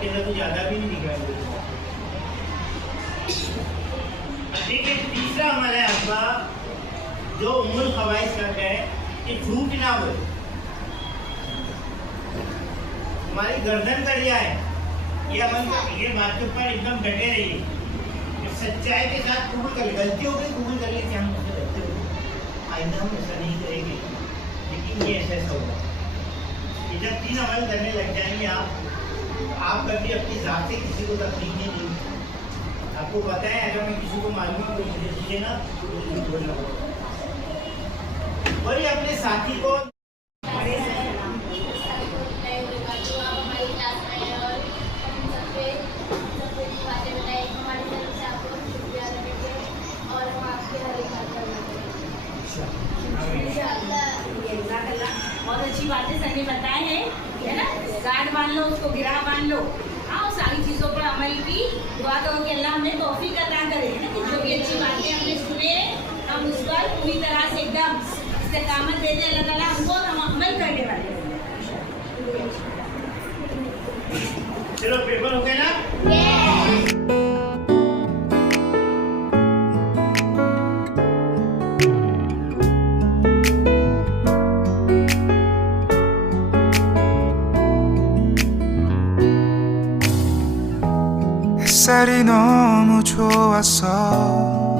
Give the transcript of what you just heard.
आपके अंदर कुछ ज़्यादा भी नहीं दिख रहा है। देखिए तीसरा अमल है आपका जो उम्मुल खवाइस करता है कि झूठ ना बोले। हमारी गर्दन कड़िया है, ये अमल ये बात के ऊपर एकदम डटे रहिए, सच्चाई के साथ कबूल कर, गलती हो गई कबूल कर कि हम मुझसे गलती हो गई, आइंदा हम ऐसा नहीं करेंगे, लेकिन ये ऐसा होगा। ये जब 3 अमल करने लग जाएंगे आप कभी अपनी जात से किसी को तकलीफ नहीं देंगे। आपको पता है अगर मैं किसी को मालूम है तो मुझे पूछे ना तो बोलना होगा। वही अपने साथी को बहुत अच्छी बातें सर ने बताए हैं, है ना। गार्ड बांध लो, उसको गिरा बांध लो। हाँ, और सारी चीज़ों पर अमल की दुआ करो कि अल्लाह हमें तौफीक अता करे, है ना। जो भी अच्छी बातें हमने सुने हम उस पर पूरी तरह से एकदम इस्तेकामत दे दे अल्लाह ताला हमको, और हम अमल करने वाले हैं। चलो पेपर हो गए ना। 햇살이 너무 좋았어.